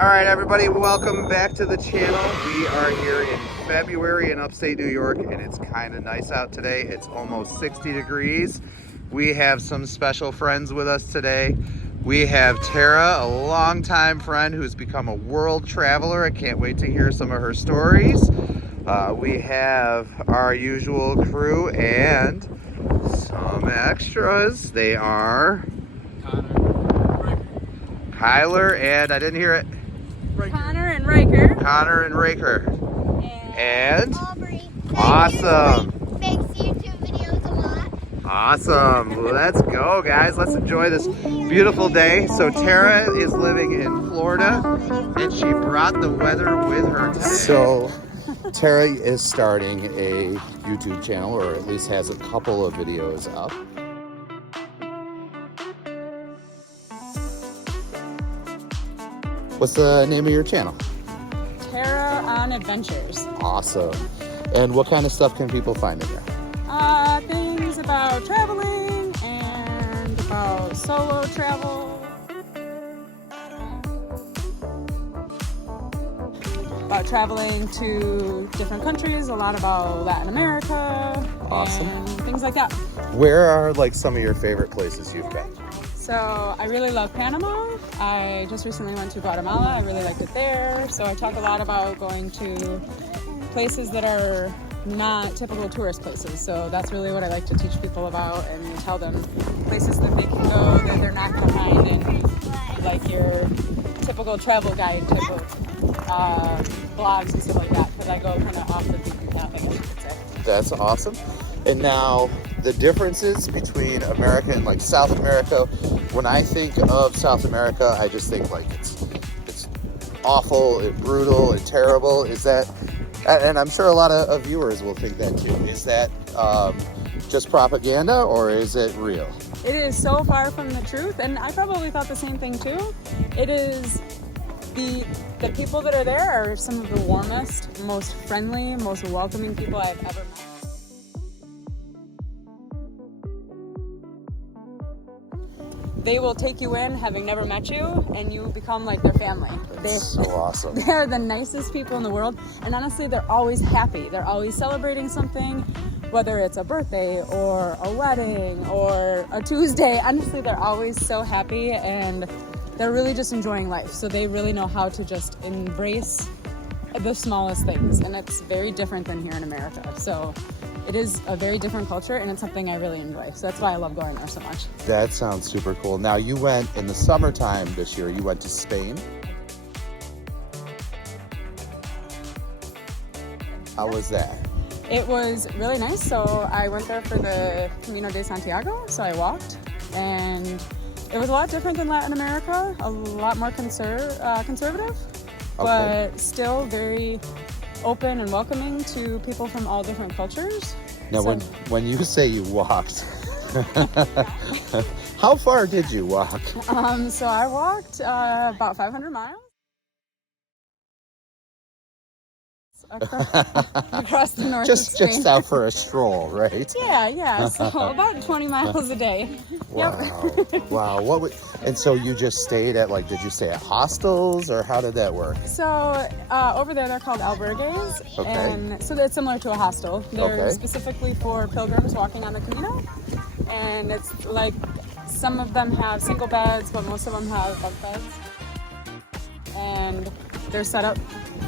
All right, everybody, welcome back to the channel. We are here in February in upstate New York, and it's kind of nice out today. It's almost 60 degrees. We have some special friends with us today. We have Tara, a longtime friend who's become a world traveler. I can't wait to hear some of her stories. We have our usual crew and some extras. They are Kyler and I didn't hear it. Connor and Riker. Connor and Raker. And Aubrey. awesome. Makes YouTube videos a lot. Awesome. Let's go, guys. Let's enjoy this beautiful day. So Tara is living in Florida, and she brought the weather with her today. So Tara is starting a YouTube channel, or at least has a couple of videos up. What's the name of your channel? Tara on Adventures. Awesome. And what kind of stuff can people find in there? Things about traveling and about solo travel. About traveling to different countries, a lot about Latin America. Awesome. And things like that. Where are like some of your favorite places you've been? So I really love Panama. I just recently went to Guatemala. I really liked it there. So I talk a lot about going to places that are not typical tourist places. So that's really what I like to teach people about and tell them places that they can go that they're not going to find in like your typical travel guide type of blogs and stuff like that, because I go kind of off the beaten path, I guess you could say. That's awesome. And now the differences between America and like South America. When I think of South America, I just think like it's awful and brutal and terrible. Is that, and I'm sure a lot of viewers will think that too. Is that just propaganda, or is it real? It is so far from the truth, and I probably thought the same thing too. It is the people that are there are some of the warmest, most friendly, most welcoming people I've ever met. They will take you in having never met you, and you become like their family. That's so awesome. They're the nicest people in the world, and honestly, they're always happy. They're always celebrating something, whether it's a birthday or a wedding or a Tuesday. Honestly, they're always so happy, and they're really just enjoying life. So they really know how to just embrace the smallest things, and it's very different than here in America. So it is a very different culture, and it's something I really enjoy. So that's why I love going there so much. That sounds super cool. Now you went in the summertime this year. You went to Spain. How was that? It was really nice. So I went there for the Camino de Santiago. So I walked, and it was a lot different than Latin America, a lot more conservative, but still very open and welcoming to people from all different cultures. Now, So- when you say you walked, how far did you walk? So I walked about 500 miles across the north of Spain. just out for a stroll, right? Yeah. So about 20 miles a day. Wow. Wow. And so you just stayed at, like, did you stay at hostels, or how did that work? So over there, they're called albergues, Okay. and so it's similar to a hostel. They're Okay. specifically for pilgrims walking on the Camino, and it's like some of them have single beds, but most of them have bunk beds, and they're set up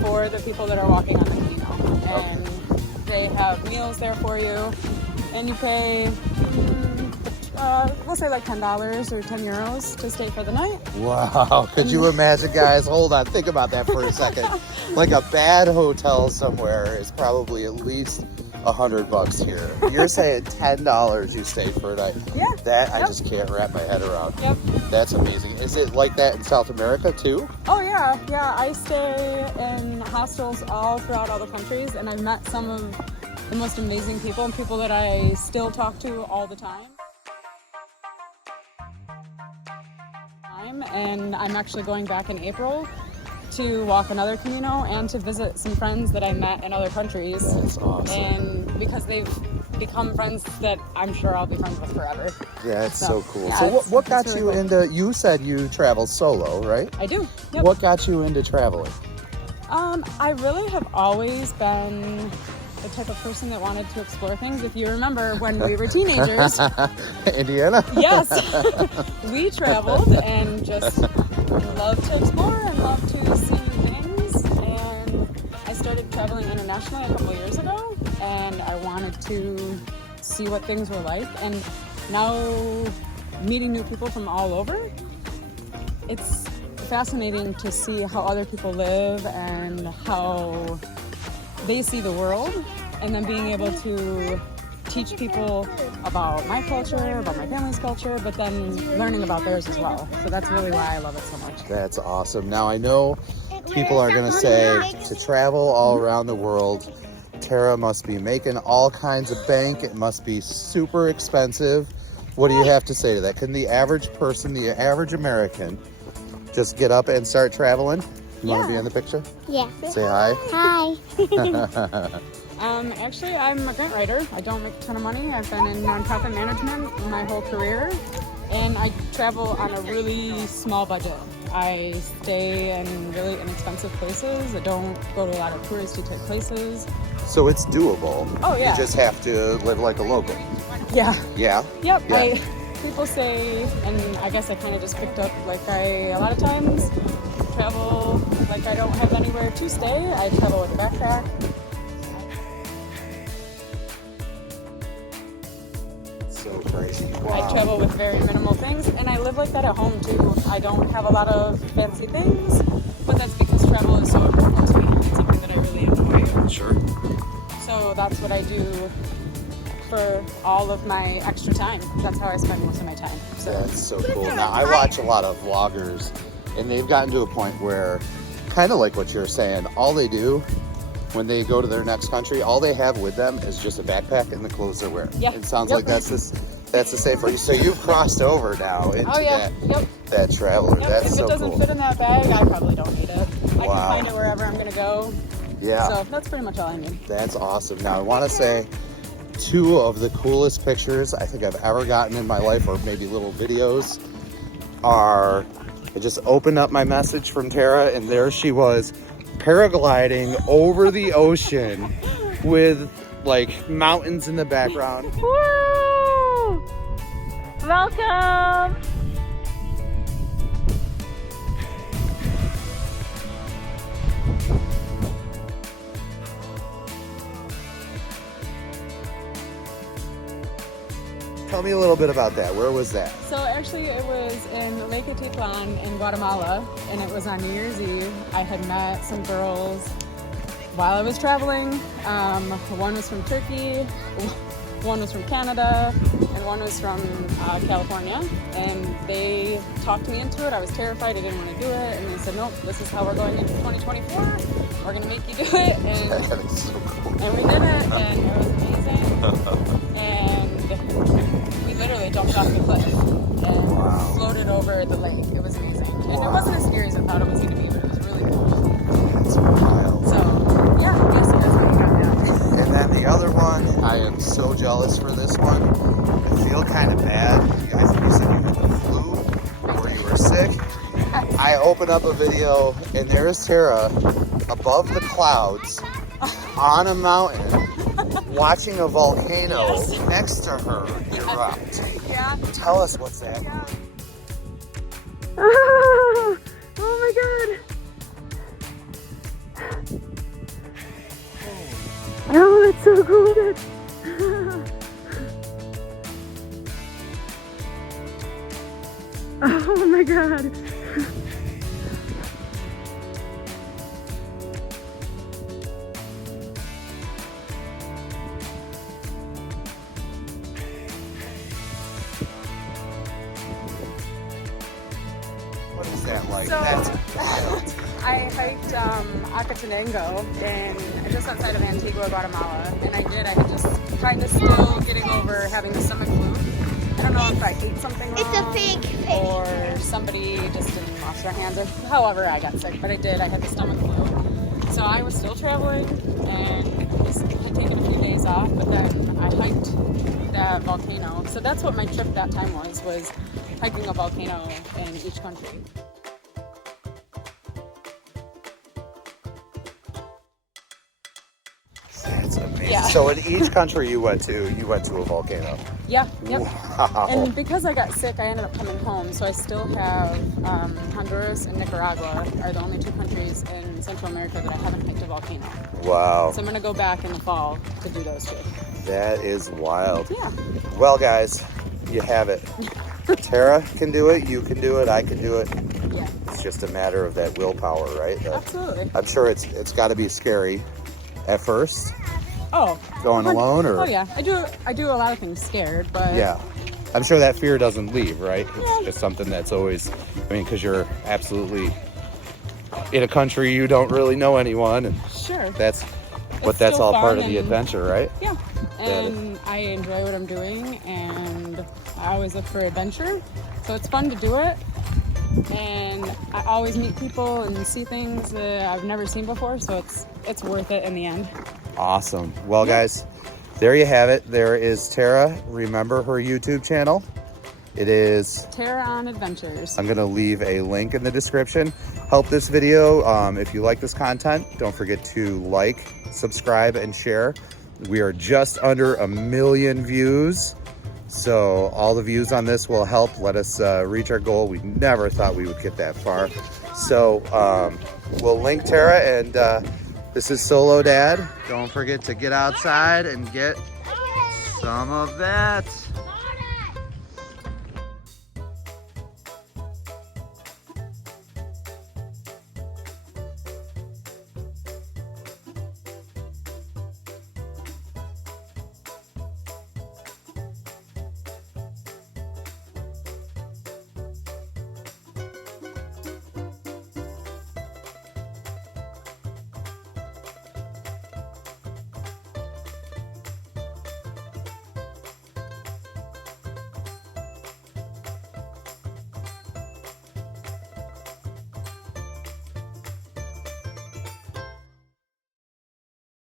for the people that are walking on the Camino, and they have meals there for you, and you pay we'll say like $10 or 10 euros to stay for the night. Wow. Could you imagine, guys? Hold on. Think about that for a second. Like a bad hotel somewhere is probably at least $100 here. You're saying $10 you stay for a night. Yeah. That I Yep. just can't wrap my head around. Yep. That's amazing. Is it like that in South America too? Oh yeah. I stay in hostels all throughout all the countries, and I've met some of the most amazing people and people that I still talk to all the time. And I'm actually going back in April to walk another Camino and to visit some friends that I met in other countries. That's awesome. And because they've become friends that I'm sure I'll be friends with forever. Yeah, it's so cool. yeah, So what got it's you really into, you said you travel solo, right? I do. Yep. What got you into traveling? I really have always been the type of person that wanted to explore things. If you remember when we were teenagers, Indiana? yes, we traveled and just loved to explore and loved to see new things. And I started traveling internationally a couple years ago, and I wanted to see what things were like. And now meeting new people from all over, it's fascinating to see how other people live and how they see the world, and then being able to teach people about my culture, about my family's culture, but then learning about theirs as well. So that's really why I love it so much. That's awesome. Now I know people are going to say to travel all around the world, Tara must be making all kinds of bank. It must be super expensive. What do you have to say to that? Can the average person, the average American, just get up and start traveling? You want to be in the picture? Yeah. Say hi. Hi. Actually, I'm a grant writer. I don't make a ton of money. I've been in nonprofit management my whole career, and I travel on a really small budget. I stay in really inexpensive places. I don't go to a lot of touristy type places. So it's doable. Oh, yeah. You just have to live like a local. Yeah. Yeah? Yep. Yeah. People say, and I guess I kind of just picked up, like a lot of times travel like I don't have anywhere to stay. I travel with a backpack. So crazy. Wow. I travel with very minimal things, and I live like that at home too. I don't have a lot of fancy things, but that's because travel is so important to me. It's something that I really enjoy. Sure. So that's what I do for all of my extra time. That's how I spend most of my time. So That's so cool. Now, I watch a lot of vloggers, and they've gotten to a point where, kind of like what you're saying, all they do when they go to their next country, all they have with them is just a backpack and the clothes they're wearing. Yeah. It sounds Yep. like that's the same for you. So you've crossed over now into oh yeah, yep. that traveler. Yep. That's If so it doesn't cool. fit in that bag, I probably don't need it. I Wow. can find it wherever I'm gonna go. Yeah. So that's pretty much all I need. That's awesome. Now, I want to say two of the coolest pictures I think I've ever gotten in my life, or maybe little videos, are I just opened up my message from Tara, and there she was paragliding over the ocean with like mountains in the background. Woo! Welcome! Tell me a little bit about that. Where was that? So actually it was in Lake Atitlan in Guatemala, and it was on New Year's Eve. I had met some girls while I was traveling. One was from Turkey, one was from Canada, and one was from California. And they talked me into it. I was terrified, I didn't want to do it. And they said, nope, this is how we're going into 2024. We're gonna make you do it. And, That is so cool. and we did it, and it was amazing. And we literally jumped off the cliff and Wow. floated over the lake. It was amazing. And Wow. it wasn't as scary as I thought it was going to be, but it was really cool. That's wild. So, yeah, I guess you guys are that. And then the other one, I am so jealous for this one. I feel kind of bad. I think you said you had the flu or you were sick. I open up a video, and there's Tara above the clouds on a mountain watching a volcano next to her erupt. Yeah. Tell us what's that. Oh, my god! Oh, it's so cool! Oh my god! What is that like? So- That's wild. I hiked Acatenango just outside of Antigua, Guatemala, and I had just kind of still getting over having the stomach flu. I don't know if I ate something wrong. It's a fake fish. Or somebody just didn't wash their hands, or however I got sick, but I did. I had the stomach flu. So I was still traveling, and had taken a few days off, but then I hiked that volcano. So that's what my trip that time was hiking a volcano in each country. That's amazing. Yeah. So in each country you went to a volcano. Yeah, yep. Wow. And because I got sick, I ended up coming home. So I still have Honduras and Nicaragua are the only two countries in Central America that I haven't hiked a volcano. Wow. So I'm gonna go back in the fall to do those two. That is wild. Yeah. Well, guys, you have it. Tara can do it. You can do it. I can do it. Yeah. It's just a matter of that willpower, right? Absolutely. I'm sure it's got to be scary at first, Oh. going alone, or Oh yeah. I do a lot of things scared, but yeah. I'm sure that fear doesn't leave, right? It's Yeah. just something that's always, I mean, because you're absolutely in a country you don't really know anyone, and sure. that's It's that's still all part fun of the and- adventure, right? Yeah. Got it. And I enjoy what I'm doing, and I always look for adventure. So it's fun to do it. And I always meet people and see things that I've never seen before, so it's worth it in the end. Awesome. Well, guys, there you have it. There is Tara. Remember her YouTube channel. It is, Tara on Adventures. I'm going to leave a link in the description. Help this video. If you like this content, don't forget to like, subscribe, and share. We are just under 1 million views. So all the views on this will help let us reach our goal. We never thought we would get that far. So we'll link Tara, and this is Solo Dad. Don't forget to get outside and get some of that